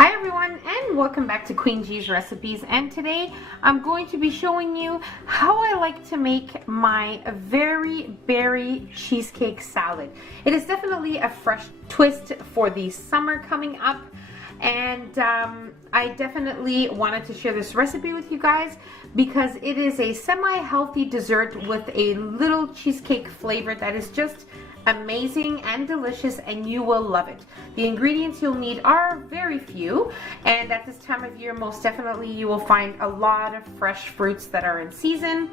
Hi everyone, and welcome back to Queen G's Recipes. And today I'm going to be showing you how I like to make my very berry cheesecake salad. It is definitely a fresh twist for the summer coming up, and I definitely wanted to share this recipe with you guys because it is a semi-healthy dessert with a little cheesecake flavor that is just amazing and delicious, and you will love it. The ingredients you'll need are very few, and at this time of year most definitely you will find a lot of fresh fruits that are in season.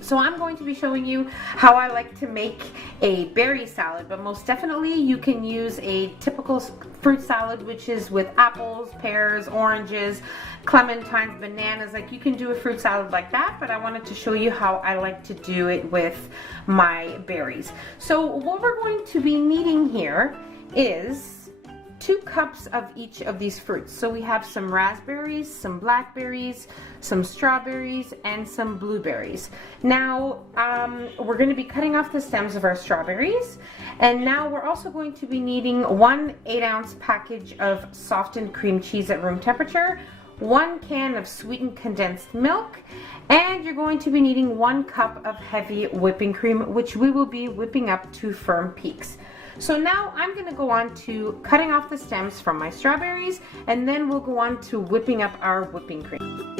So I'm going to be showing you how I like to make a berry salad, but most definitely you can use a typical fruit salad, which is with apples, pears, oranges, clementines, bananas. Like, you can do a fruit salad like that, but I wanted to show you how I like to do it with my berries. So what we're going to be needing here is 2 cups of each of these fruits. So we have some raspberries, some blackberries, some strawberries, and some blueberries. Now we're going to be cutting off the stems of our strawberries, and now we're also going to be needing 1 8-ounce package of softened cream cheese at room temperature, 1 can of sweetened condensed milk, and you're going to be needing 1 cup of heavy whipping cream, which we will be whipping up to firm peaks. So now I'm going to go on to cutting off the stems from my strawberries, and then we'll go on to whipping up our whipping cream.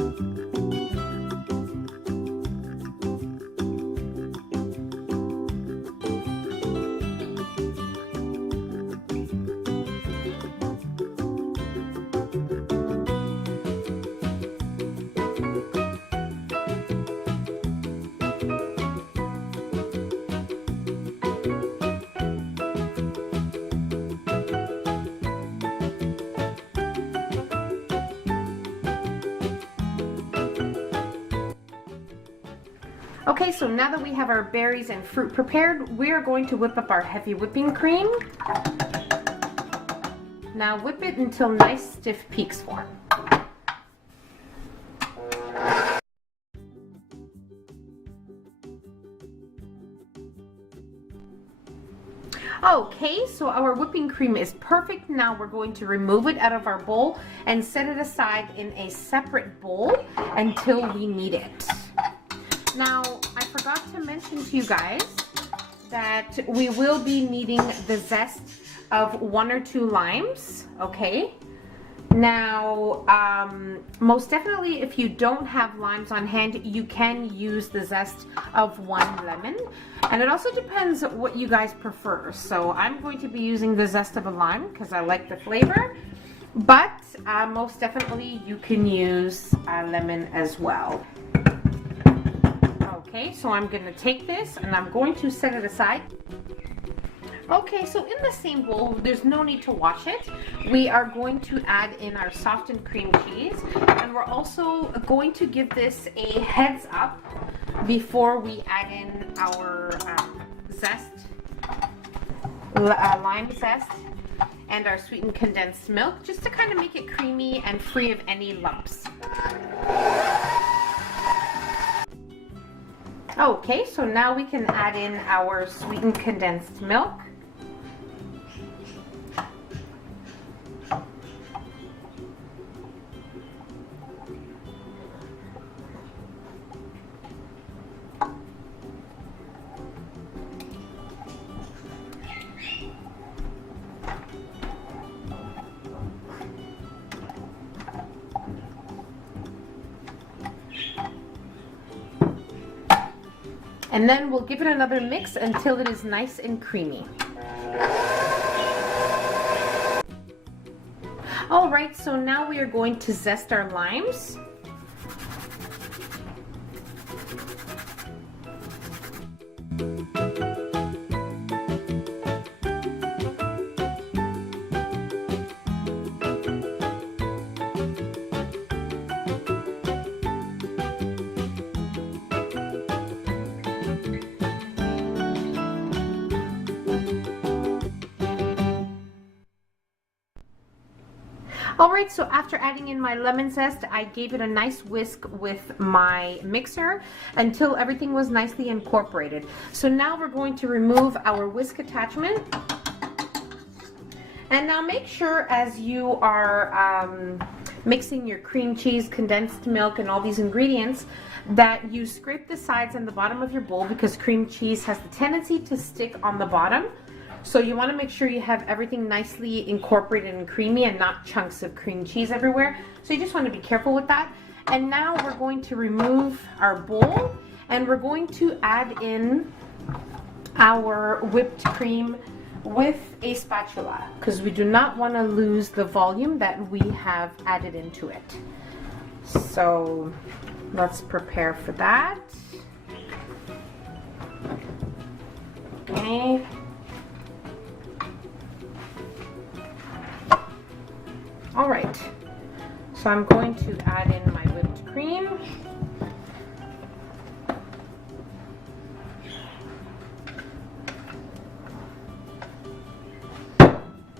Okay, so now that we have our berries and fruit prepared, we are going to whip up our heavy whipping cream. Now whip it until nice stiff peaks form. Okay, so our whipping cream is perfect. Now we're going to remove it out of our bowl and set it aside in a separate bowl until we need it. Now, I forgot to mention to you guys that we will be needing the zest of 1 or 2 limes, okay? Now, most definitely if you don't have limes on hand, you can use the zest of 1 lemon. And it also depends what you guys prefer. So I'm going to be using the zest of a lime because I like the flavor. But most definitely you can use a lemon as well. Okay, so I'm going to take this and I'm going to set it aside. Okay, so in the same bowl, there's no need to wash it. We are going to add in our softened cream cheese, and we're also going to give this a heads up before we add in our zest, lime zest, and our sweetened condensed milk, just to kind of make it creamy and free of any lumps. Okay, so now we can add in our sweetened condensed milk. And then we'll give it another mix until it is nice and creamy. Alright, so now we are going to zest our limes. Alright, so after adding in my lemon zest, I gave it a nice whisk with my mixer until everything was nicely incorporated. So now we're going to remove our whisk attachment, And now make sure as you are mixing your cream cheese, condensed milk, and all these ingredients that you scrape the sides and the bottom of your bowl, because cream cheese has the tendency to stick on the bottom. So you want to make sure you have everything nicely incorporated and creamy and not chunks of cream cheese everywhere. So you just want to be careful with that. And now we're going to remove our bowl and we're going to add in our whipped cream with a spatula, because we do not want to lose the volume that we have added into it. So let's prepare for that. Okay. All right. So I'm going to add in my whipped cream.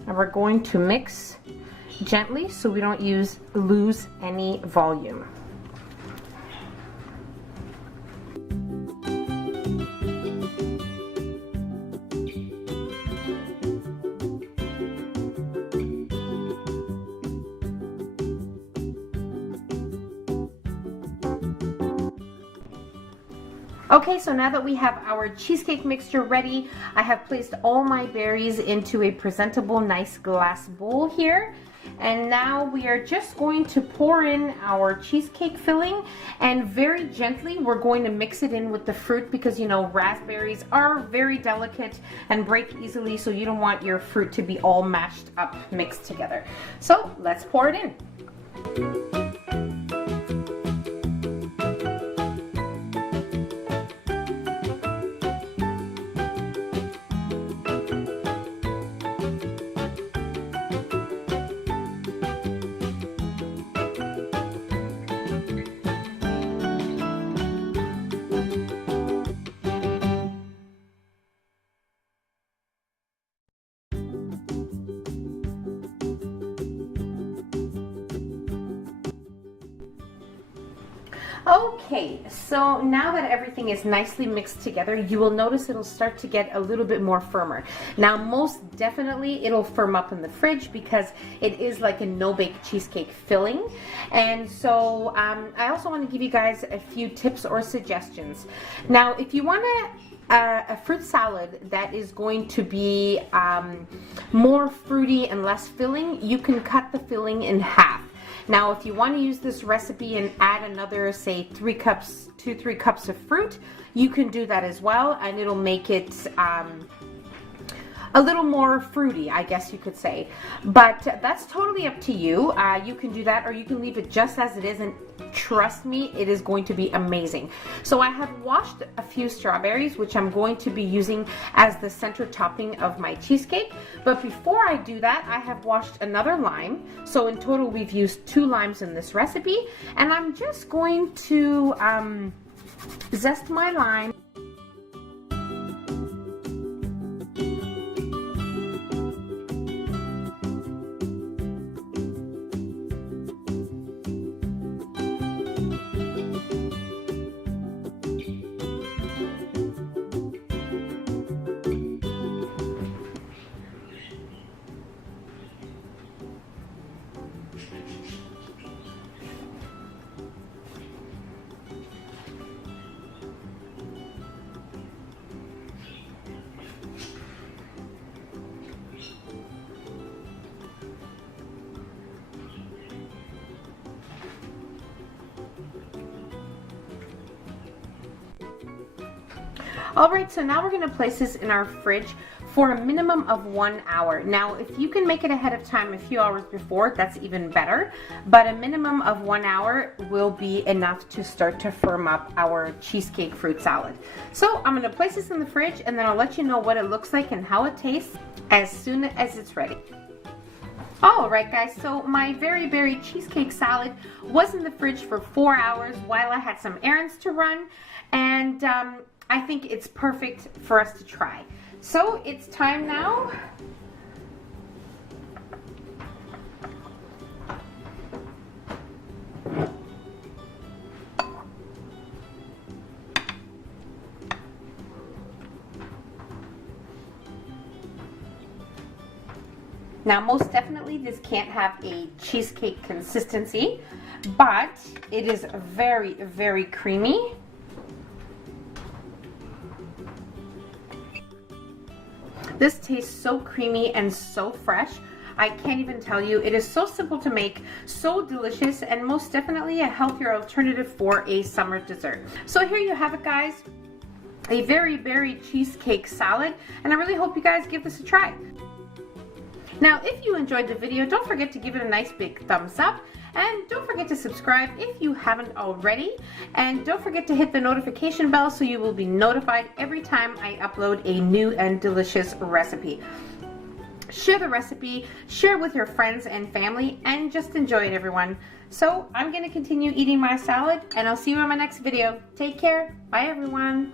And we're going to mix gently so we don't lose any volume. Okay, so now that we have our cheesecake mixture ready, I have placed all my berries into a presentable, nice glass bowl here. And now we are just going to pour in our cheesecake filling, and very gently we're going to mix it in with the fruit, because you know raspberries are very delicate and break easily, so you don't want your fruit to be all mashed up mixed together. So let's pour it in. Okay, so now that everything is nicely mixed together, you will notice it'll start to get a little bit more firmer. Now, most definitely it'll firm up in the fridge because it is like a no-bake cheesecake filling. And so I also want to give you guys a few tips or suggestions. Now, if you want a fruit salad that is going to be more fruity and less filling, you can cut the filling in half. Now, if you want to use this recipe and add another, say, 3 cups of fruit, you can do that as well, and it'll make it a little more fruity, I guess you could say. But that's totally up to you. You can do that, or you can leave it just as it is, and trust me, it is going to be amazing. So I have washed a few strawberries, which I'm going to be using as the center topping of my cheesecake. But before I do that, I have washed another lime. So in total, we've used 2 limes in this recipe. And I'm just going to zest my lime. Alright, so now we're going to place this in our fridge for a minimum of 1 hour. Now, if you can make it ahead of time a few hours before, that's even better. But a minimum of 1 hour will be enough to start to firm up our cheesecake fruit salad. So I'm going to place this in the fridge, and then I'll let you know what it looks like and how it tastes as soon as it's ready. Alright guys, so my very berry cheesecake salad was in the fridge for 4 hours while I had some errands to run, and I think it's perfect for us to try. So it's time now. Now, most definitely this can't have a cheesecake consistency, but it is very, very creamy. This tastes so creamy and so fresh. I can't even tell you. It is so simple to make, so delicious, and most definitely a healthier alternative for a summer dessert. So here you have it, guys. A very berry cheesecake salad, and I really hope you guys give this a try. Now, if you enjoyed the video, don't forget to give it a nice big thumbs up, and don't forget to subscribe if you haven't already, and don't forget to hit the notification bell so you will be notified every time I upload a new and delicious recipe. Share the recipe, share with your friends and family, and just enjoy it, everyone. So I'm going to continue eating my salad, and I'll see you in my next video. Take care. Bye, everyone.